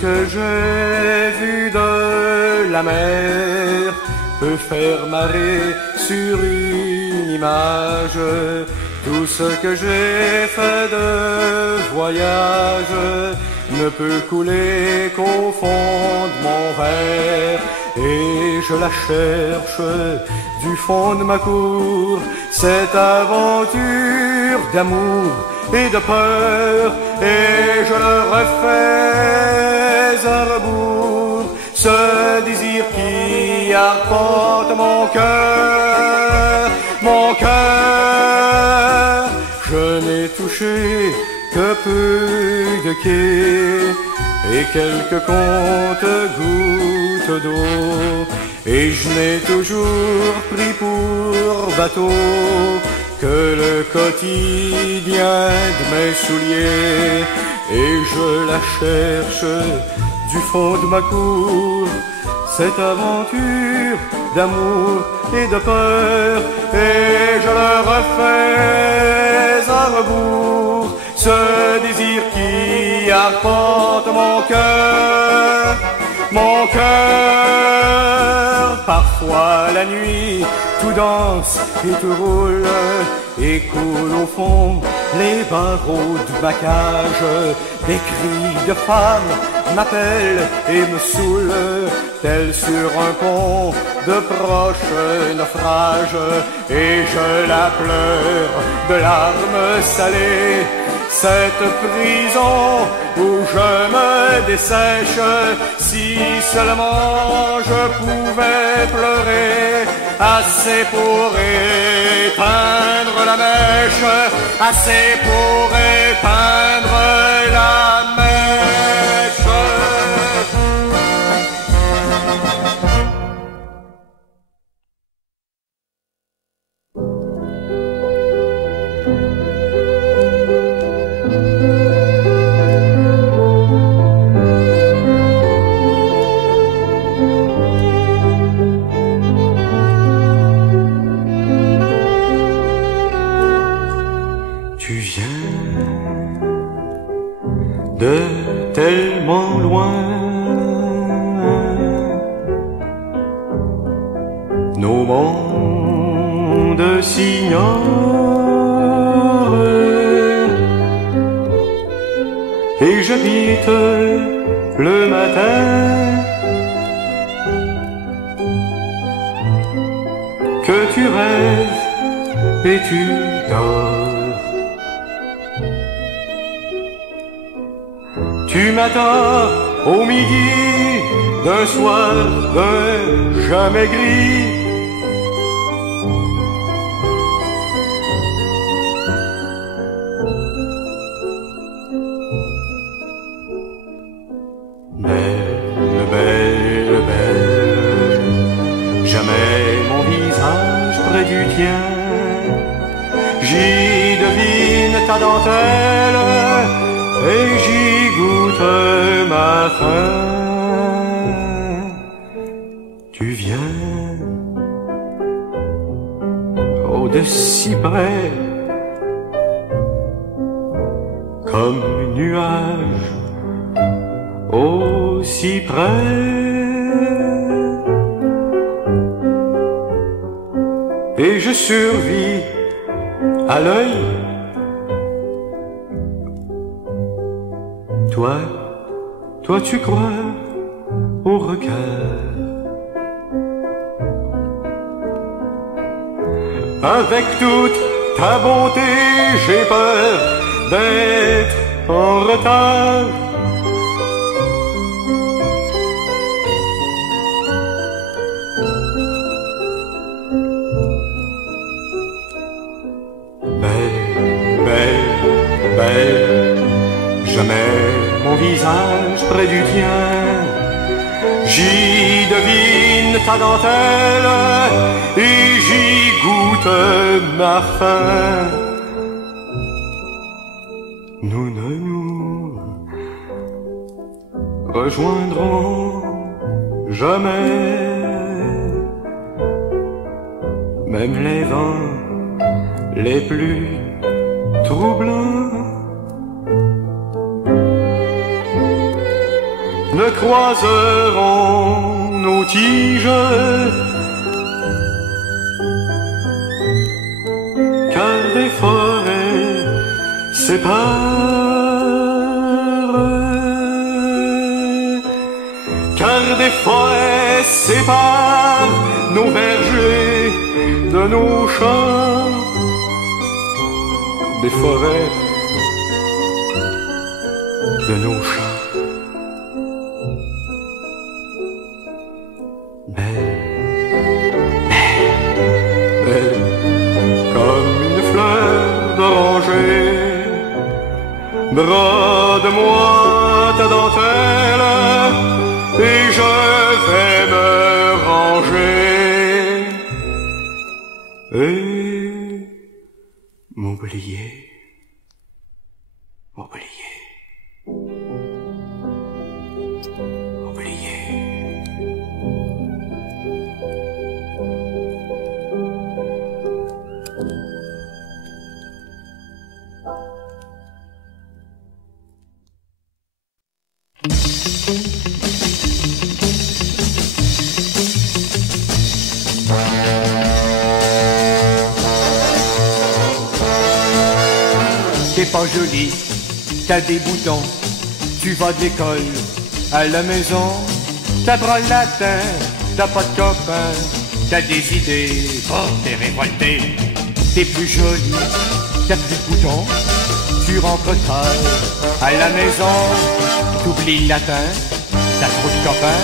que j'ai vu de la mer peut faire marrer sur une image. Tout ce que j'ai fait de voyage ne peut couler qu'au fond de mon verre. Et je la cherche du fond de ma cour, cette aventure d'amour et de peur. Et je le refais à rebours, ce désir qui arpente mon cœur, mon cœur. Je n'ai touché que peu de quais et quelques comptes-gouttes d'eau, et je n'ai toujours pris pour bateau que le quotidien de mes souliers. Et je la cherche du fond de ma cour, cette aventure d'amour et de peur. Et je le refais à rebours, ce désir qui arpente mon cœur, mon cœur. Parfois la nuit, tout danse et tout roule, et coule au fond les barreaux de ma cage. Des cris de femmes m'appellent et me saoulent, tels sur un pont de proche naufrage. Et je la pleure de larmes salées, cette prison où je me dessèche. Si seulement je pouvais pleurer assez pour éteindre la mèche, assez pour éteindre la mèche. De tellement loin, nos mondes s'ignorent, et j'habite le matin que tu rêves et tu dors. Tu m'attends au midi d'un soir jamais gris. Belle, belle, belle, jamais mon visage près du tien. J'y devine ta dentelle et j'y goûte ma faim. Tu viens, oh de si près, comme nuage, aussi près. Et je survis à l'œil. Toi tu crois au regard. Avec toute ta bonté, j'ai peur d'être en retard. Belle, belle, belle, jamais mon visage près du tien. J'y devine ta dentelle et j'y goûte ma faim. Nous ne nous rejoindrons jamais, même les vents les plus troublants croiseront nos tiges, car des forêts séparent, car des forêts séparent nos vergers de nos champs, des forêts de nos champs. Belle comme une fleur d'oranger, brode-moi ta dentelle et je vais me ranger et m'oublier, oublier, oublier. T'es pas jolie, t'as des boutons, tu vas de l'école à la maison, t'apprends le latin, t'as pas de copain, t'as des idées, oh t'es révolté, t'es plus jolie, t'as plus de boutons, tu rentres tard à la maison, t'oublies le latin, t'as trop de copains,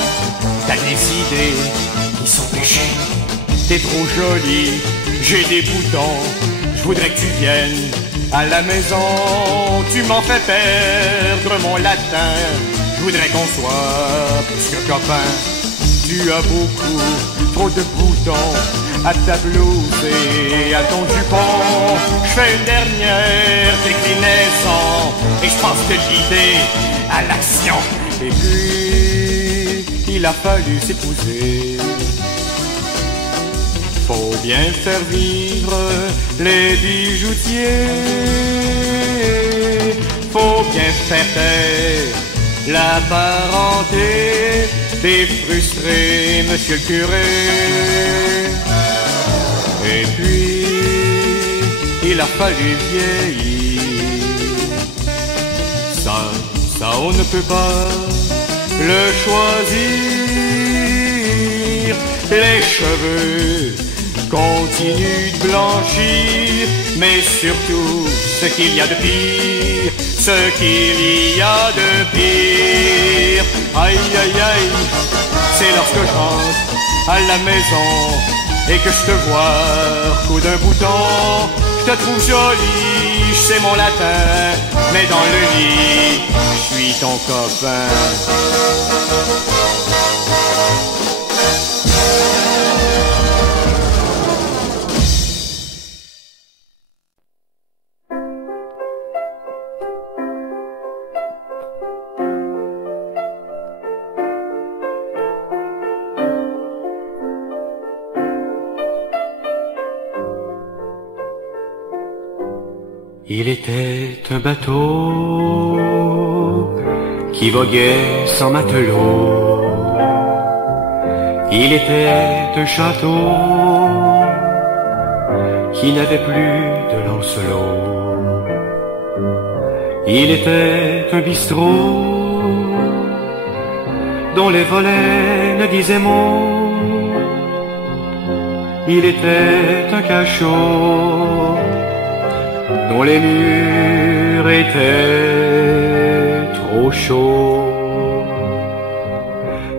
t'as des idées qui sont péchées, t'es trop jolie, j'ai des boutons, je voudrais que tu viennes à la maison, tu m'en fais perdre mon latin. Je voudrais qu'on soit plus que copains. Tu as beaucoup trop de boutons à ta blouse et à ton jupon. Je fais une dernière déclinaison et je passe de l'idée à l'action. Et puis, il a fallu s'épouser. Faut bien faire vivre les bijoutiers, faut bien faire taire la parenté des frustrés, monsieur le curé. Et puis, il a fallu vieillir, ça on ne peut pas le choisir, les cheveux continue de blanchir, mais surtout ce qu'il y a de pire, ce qu'il y a de pire. Aïe aïe aïe, c'est lorsque je rentre à la maison et que je te vois coup d'un bouton, je te trouve jolie, je sais mon latin, mais dans le lit, je suis ton copain. Il était un bateau qui voguait sans matelot. Il était un château qui n'avait plus de lancelot. Il était un bistrot dont les volets ne disaient mot. Il était un cachot dont les murs étaient trop chauds,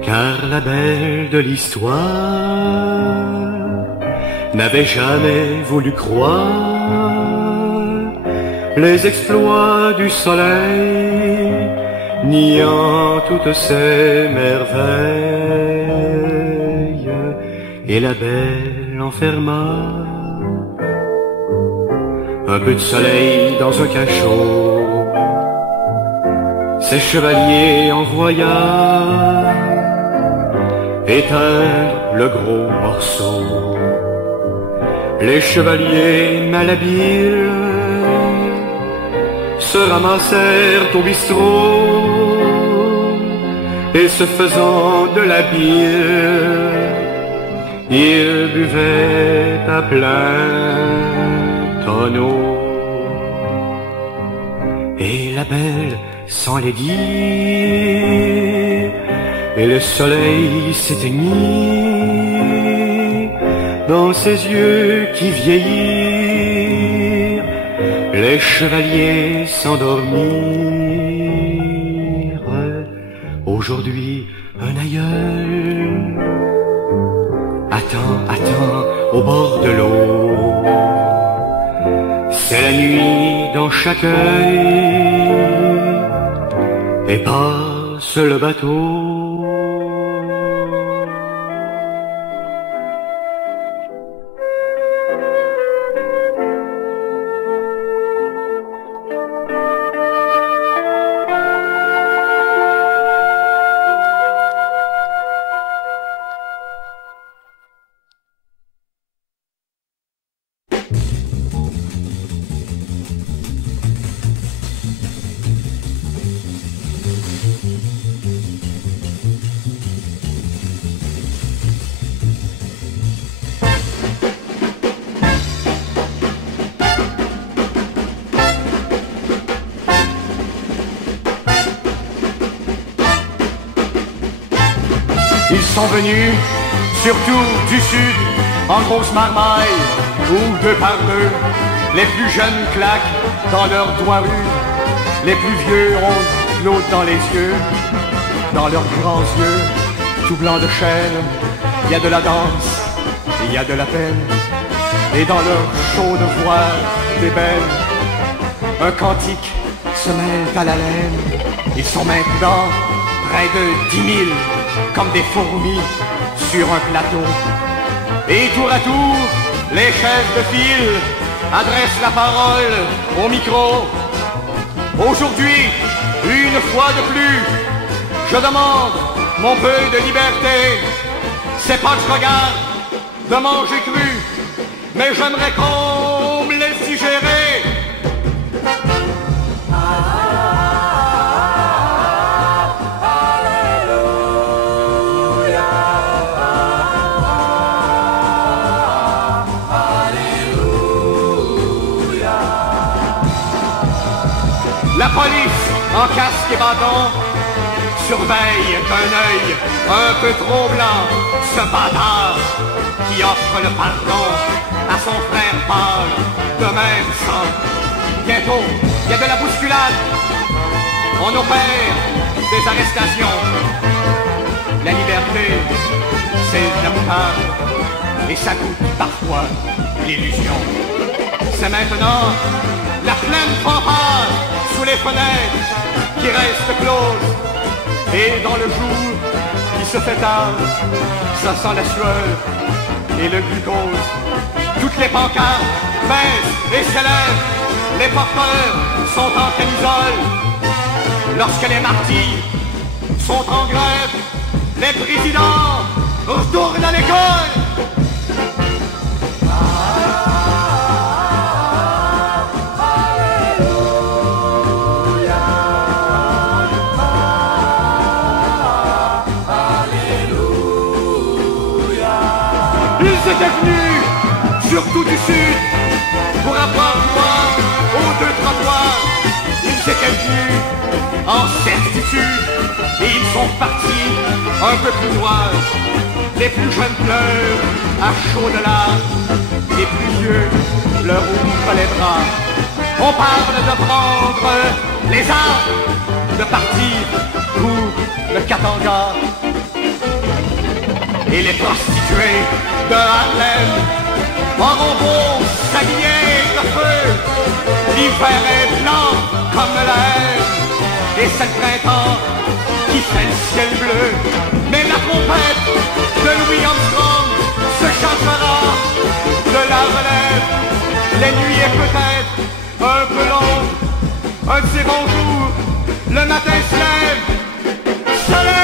car la belle de l'histoire n'avait jamais voulu croire les exploits du soleil, niant toutes ses merveilles, et la belle enferma un peu de soleil dans un cachot. Ses chevaliers envoya éteindre le gros morceau. Les chevaliers malhabiles se ramassèrent au bistrot et se faisant de la bière, il buvait à plein tonneau. Et la belle sans les dire, et le soleil s'éteignit dans ses yeux qui vieillirent, les chevaliers s'endormirent. Aujourd'hui un aïeul attend au bord de l'eau. C'est la nuit dans chaque œil et passe le bateau. Ils sont venus, surtout du sud, en grosse marmaille, ou deux par deux. Les plus jeunes claquent dans leurs doigts rudes, les plus vieux ont de l'eau dans les yeux. Dans leurs grands yeux, tout blancs de chaîne, il y a de la danse, il y a de la peine. Et dans leur chaude voix d'ébène, un cantique se mêle à la laine. Ils sont maintenant près de 10 000, comme des fourmis sur un plateau. Et tour à tour, les chefs de file adressent la parole au micro. Aujourd'hui, une fois de plus, je demande mon peu de liberté. C'est pas que je regarde de manger cru, mais j'aimerais qu'on me laisse digérer. La police, en casque et bâton, surveille d'un œil un peu trop blanc ce bâtard qui offre le pardon à son frère pâle de même sang. Bientôt, il y a de la bousculade, on opère des arrestations. La liberté, c'est de la moutarde et ça goûte parfois l'illusion. C'est maintenant la pleine fanfare sous les fenêtres qui restent closes. Et dans le jour qui se fait tard, ça sent la sueur et le glucose. Toutes les pancartes baissent et s'élèvent, les porteurs sont en camisole. Lorsque les martyrs sont en grève, les présidents retournent à l'école. Ils étaient venus, surtout du sud, pour avoir droit aux deux trottoirs. Ils étaient venus en certitude, et ils sont partis un peu plus noirs. Les plus jeunes pleurent à chaudes larmes, les plus vieux leur ouvrent les bras. On parle de prendre les armes, de partir pour le Katanga. Et les prostituées de Harlem auront beau s'habiller de feu, l'hiver est blanc comme la haine, et c'est le printemps qui fait le ciel bleu. Mais la trompette de Louis Armstrong se chantera de la relève. Les nuits est peut-être un peu longues, un de ces bons jours, le matin se lève, se lève.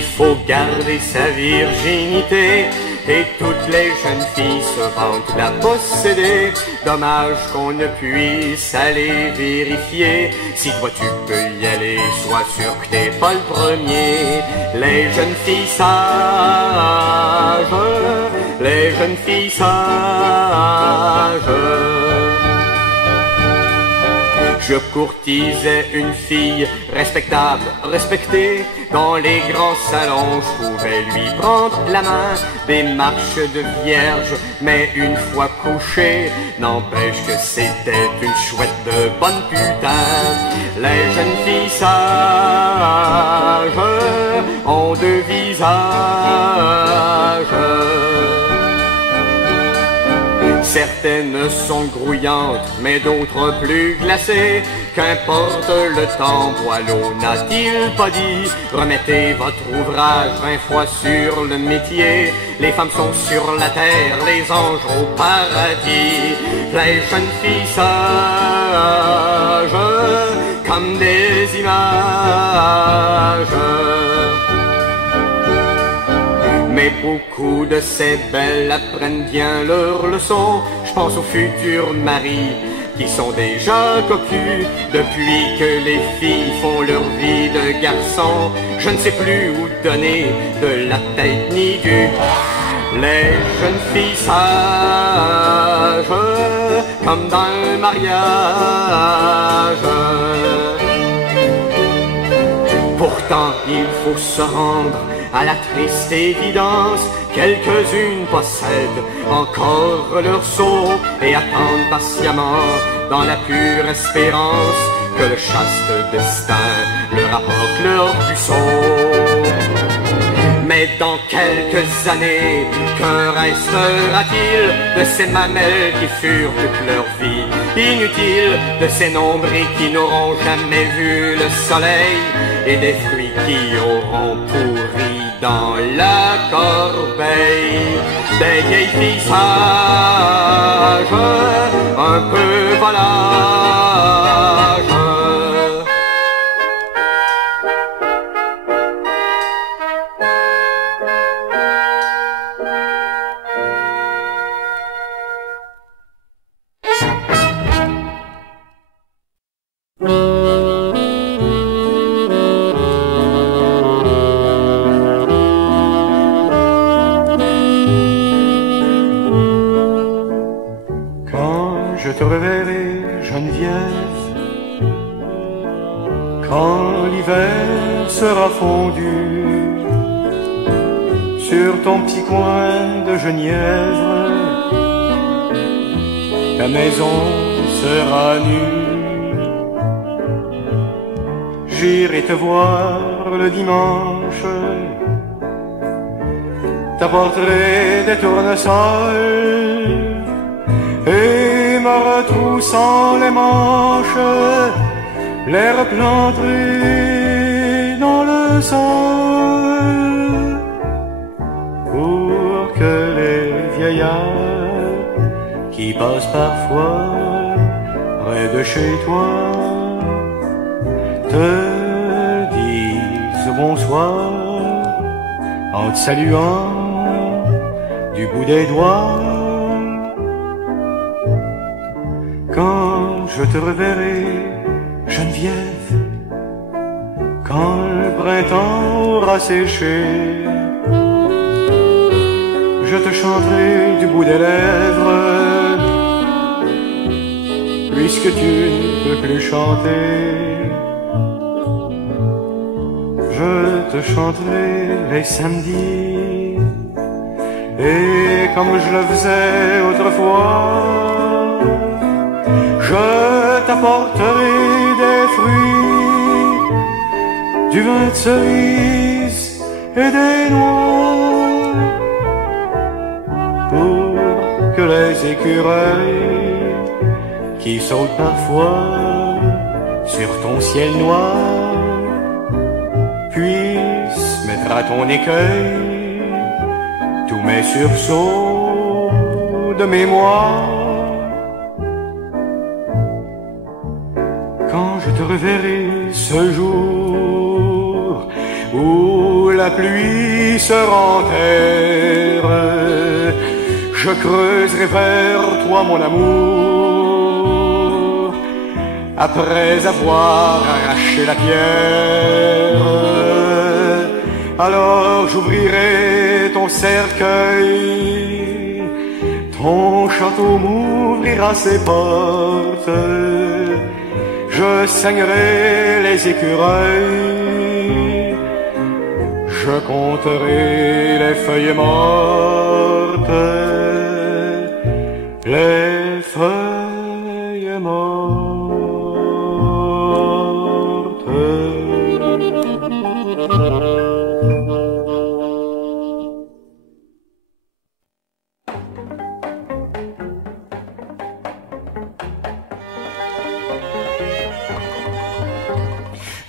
Il faut garder sa virginité et toutes les jeunes filles se vantent la posséder. Dommage qu'on ne puisse aller vérifier. Si toi tu peux y aller, sois sûr que t'es pas le premier. Les jeunes filles sages, les jeunes filles sages. Je courtisais une fille respectable, respectée. Dans les grands salons, je pouvais lui prendre la main. Des marches de vierge, mais une fois couché, n'empêche que c'était une chouette de bonne putain. Les jeunes filles sages ont deux visages. Certaines sont grouillantes, mais d'autres plus glacées. Qu'importe le temps, Boileau n'a-t-il pas dit? Remettez votre ouvrage 20 fois sur le métier. Les femmes sont sur la terre, les anges au paradis. Les jeunes filles sages, comme des images. Mais beaucoup de ces belles apprennent bien leur leçon. Je pense aux futurs maris qui sont déjà cocus. Depuis que les filles font leur vie de garçon, je ne sais plus où donner de la tête ni du. Les jeunes filles sages, comme dans un mariage. Pourtant il faut se rendre à la triste évidence, quelques-unes possèdent encore leur sceau et attendent patiemment dans la pure espérance que le chaste destin leur apporte leur puceau. Mais dans quelques années, que restera-t-il de ces mamelles qui furent toute leur vie inutiles, de ces nombrils qui n'auront jamais vu le soleil et des fruits qui auront pourri dans la corbeille? Des vieilles filles sages, un peu volages. Je te reverrai, Geneviève, quand l'hiver sera fondu sur ton petit coin de genièvre. Ta maison sera nue. J'irai te voir le dimanche, t'apporterai des tournesols et me retroussant les manches, les replanterai dans le sol pour que les vieillards qui passent parfois près de chez toi te disent bonsoir en te saluant du bout des doigts. Quand je te reverrai, Geneviève, quand le printemps aura séché, je te chanterai du bout des lèvres, puisque tu ne peux plus chanter. Je te chanterai les samedis, et comme je le faisais autrefois, je t'apporterai des fruits, du vin de cerise et des noix, pour que les écureuils qui sautent parfois sur ton ciel noir puissent mettre à ton écueil tous mes sursauts de mémoire. Quand je te reverrai ce jour où la pluie se renterre, je creuserai vers toi mon amour, après avoir arraché la pierre. Alors j'ouvrirai ton cercueil, ton château m'ouvrira ses portes, je saignerai les écureuils, je compterai les feuilles mortes, les feuilles mortes.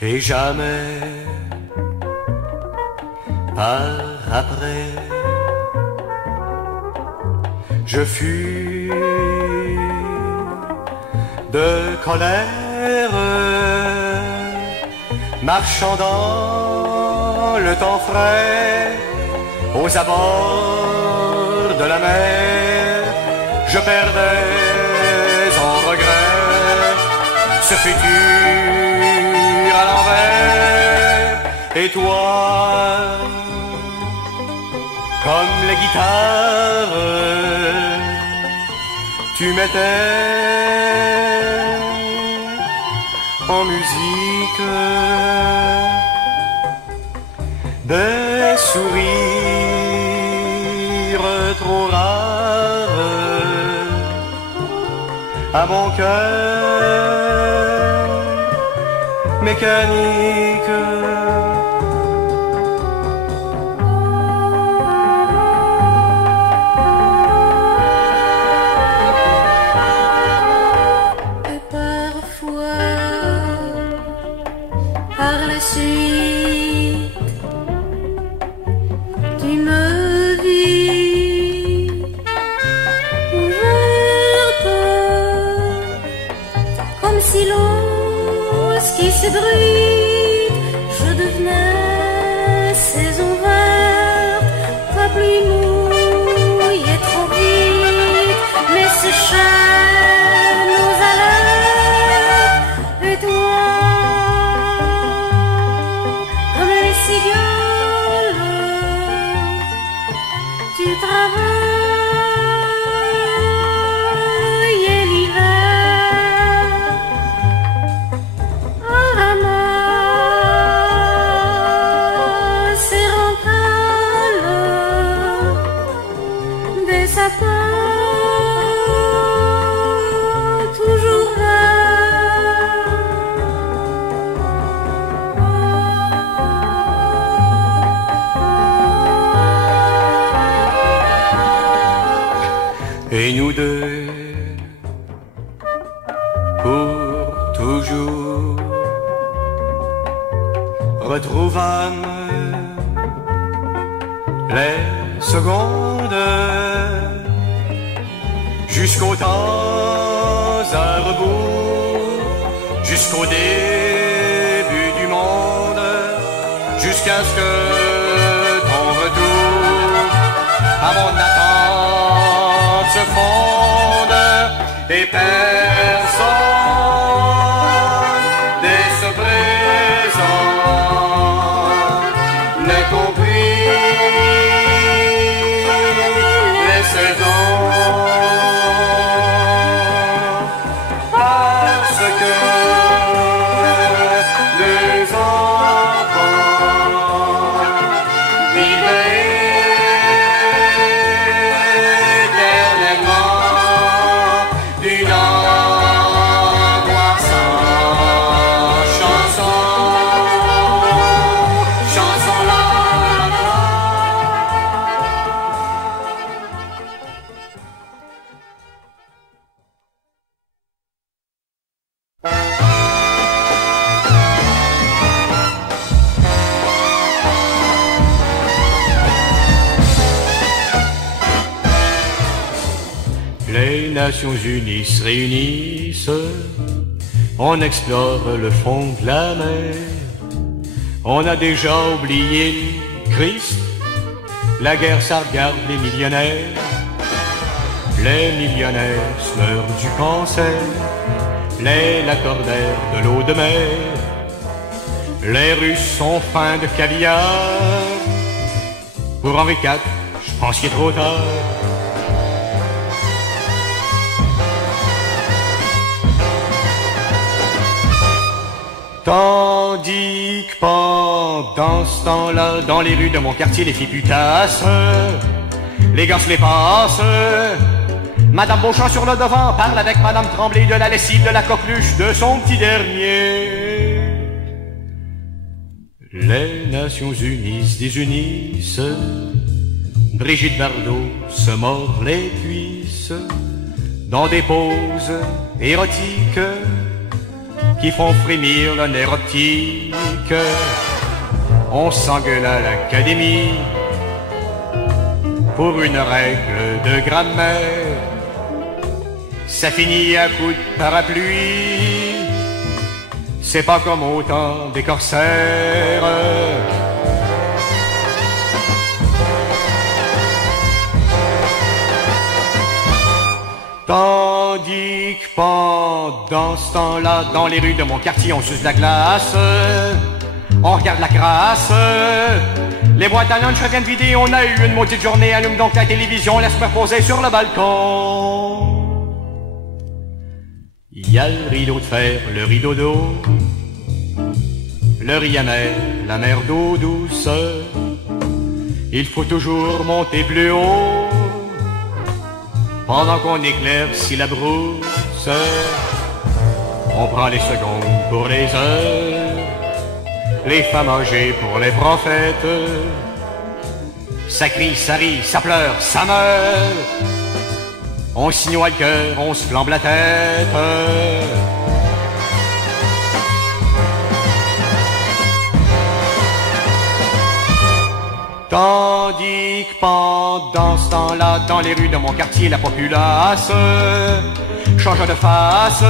Et jamais par après je fus de colère, marchant dans le temps frais aux abords de la mer, je perdais en regret ce futur à l'envers. Et toi, comme les guitares, tu mettais en musique des sourires trop rares à mon cœur mécanique. Et parfois, par la suite, tu me vis ouverte, comme si l'eau qui s'ébruite, je devenais saison verte, ta pluie mouillait trop vite, mais séchait nos alertes. Et toi, comme les cigales, tu travaillais l'hiver. Des sapins toujours verts. Et nous deux, pour toujours, retrouvâmes les secondes jusqu'au temps à rebours, jusqu'au début du monde, jusqu'à ce que ton retour à mon attente se fonde. Et personne dès ce présent n'est compris les saisons, parce que les enfants vivaient éternellement d'une angoisse sans chanson, chanson là. Les Nations Unies se réunissent, on explore le fond de la mer. On a déjà oublié Christ, la guerre ça regarde les millionnaires. Les millionnaires se meurent du cancer. Les lacordères de l'eau de mer. Les Russes sont fins de caviar. Pour Henri IV, je pense qu'il est trop tard. Tandis que pendant ce temps-là, dans les rues de mon quartier, les filles putassent, les gars se les passent. Madame Beauchamp sur le devant parle avec Madame Tremblay de la lessive, de la coqueluche, de son petit dernier. Les Nations Unies se désunissent. Brigitte Bardot se mord les cuisses dans des poses érotiques qui font frémir le nerf optique. On s'engueule à l'académie pour une règle de grammaire. Ça finit à coups de parapluie. C'est pas comme au temps des corsaires. Tandis que pendant ce temps-là, dans les rues de mon quartier, on suce la glace, on regarde la crasse, les boîtes à lunch reviennent vider, on a eu une maudite journée, allume donc la télévision, laisse-moi poser sur le balcon. Il y a le rideau de fer, le rideau d'eau, le riz amer, la mer d'eau douce, il faut toujours monter plus haut. Pendant qu'on éclaircit la brousse, on prend les secondes pour les heures, les femmes âgées pour les prophètes. Ça crie, ça rit, ça pleure, ça meurt. On se noie le cœur, on se flambe la tête. Tandis que pendant ce temps-là, dans les rues de mon quartier, la populace change de face.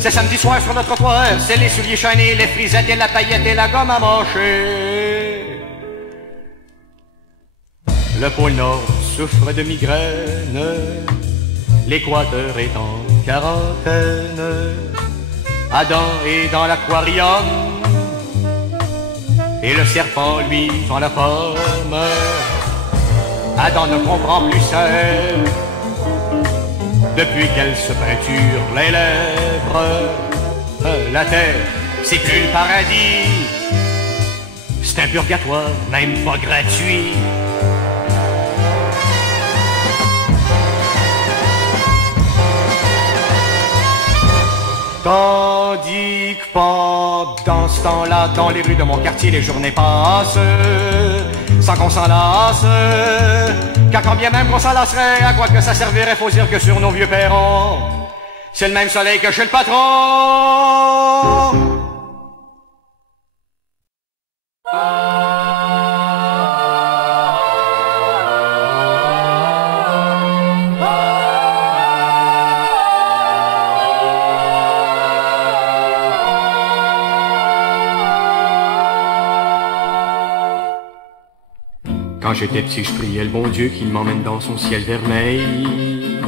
C'est samedi soir sur le trottoir, c'est les souliers chaînés, les frisettes et la paillette et la gomme à mâcher. Le pôle Nord souffre de migraine, l'équateur est en quarantaine. Adam est dans l'aquarium, et le serpent, lui, vend la pomme. Adam ne comprend plus seul depuis qu'elle se peinture les lèvres. La terre, c'est plus le paradis, c'est un purgatoire, même pas gratuit. Tandis que pendant ce temps-là, dans les rues de mon quartier, les journées passent sans qu'on s'en lasse. Car quand bien même qu'on s'en lasserait, à quoi que ça servirait, faut dire que sur nos vieux perrons, c'est le même soleil que chez le patron. Quand j'étais petit, je priais le bon Dieu qu'il m'emmène dans son ciel vermeil.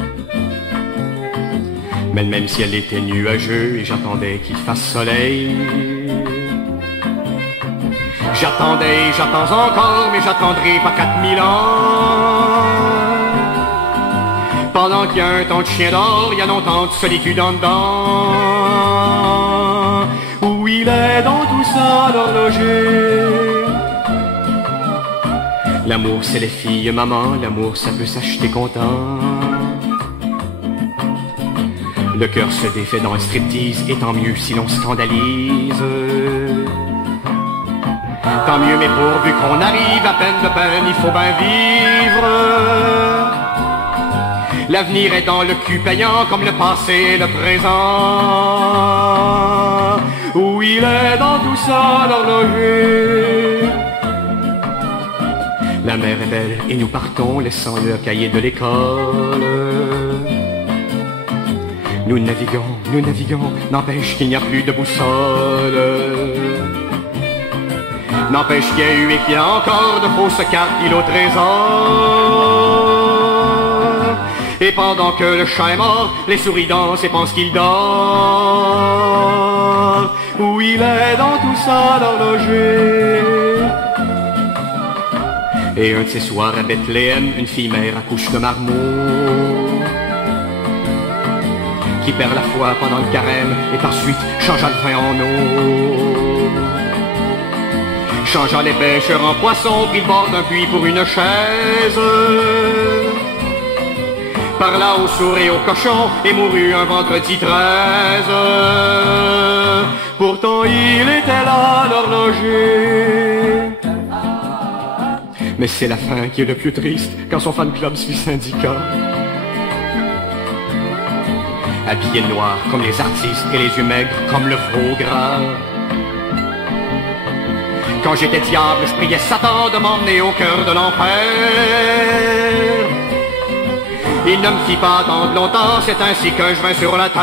Mais le même ciel était nuageux et j'attendais qu'il fasse soleil. J'attendais et j'attends encore, mais j'attendrai pas 4000 ans. Pendant qu'il y a un temps de chien d'or, il y a longtemps de solitude en dedans. Où il est dans tout ça l'horloger. L'amour c'est les filles, maman, l'amour ça peut s'acheter content. Le cœur se défait dans un striptease, et tant mieux si l'on scandalise. Tant mieux mais pourvu qu'on arrive à peine de peine, il faut bien vivre. L'avenir est dans le cul payant comme le passé et le présent. Où il est dans tout ça l'horloger. La mer est belle et nous partons, laissant le cahier de l'école. Nous naviguons, n'empêche qu'il n'y a plus de boussole. N'empêche qu'il y a eu et qu'il y a encore de fausses cartes pile au trésor. Et pendant que le chat est mort, les souris dansent et pensent qu'il dort. Où il est dans tout ça l'horloger. Et un de ces soirs à Bethléem, une fille mère accouche de marmot, qui perd la foi pendant le carême et par suite changea le vin en eau. Changea les pêcheurs en poissons, prit le bord d'un puits pour une chaise. Parla aux sourds et aux cochons et mourut un vendredi 13. Pourtant il était là l'horloger. Mais c'est la fin qui est le plus triste quand son fan club suit syndicat. Habillé de noir comme les artistes et les yeux maigres comme le veau gras. Quand j'étais diable, je priais Satan de m'emmener au cœur de l'enfer. Il ne me fit pas attendre longtemps, c'est ainsi que je vins sur la terre.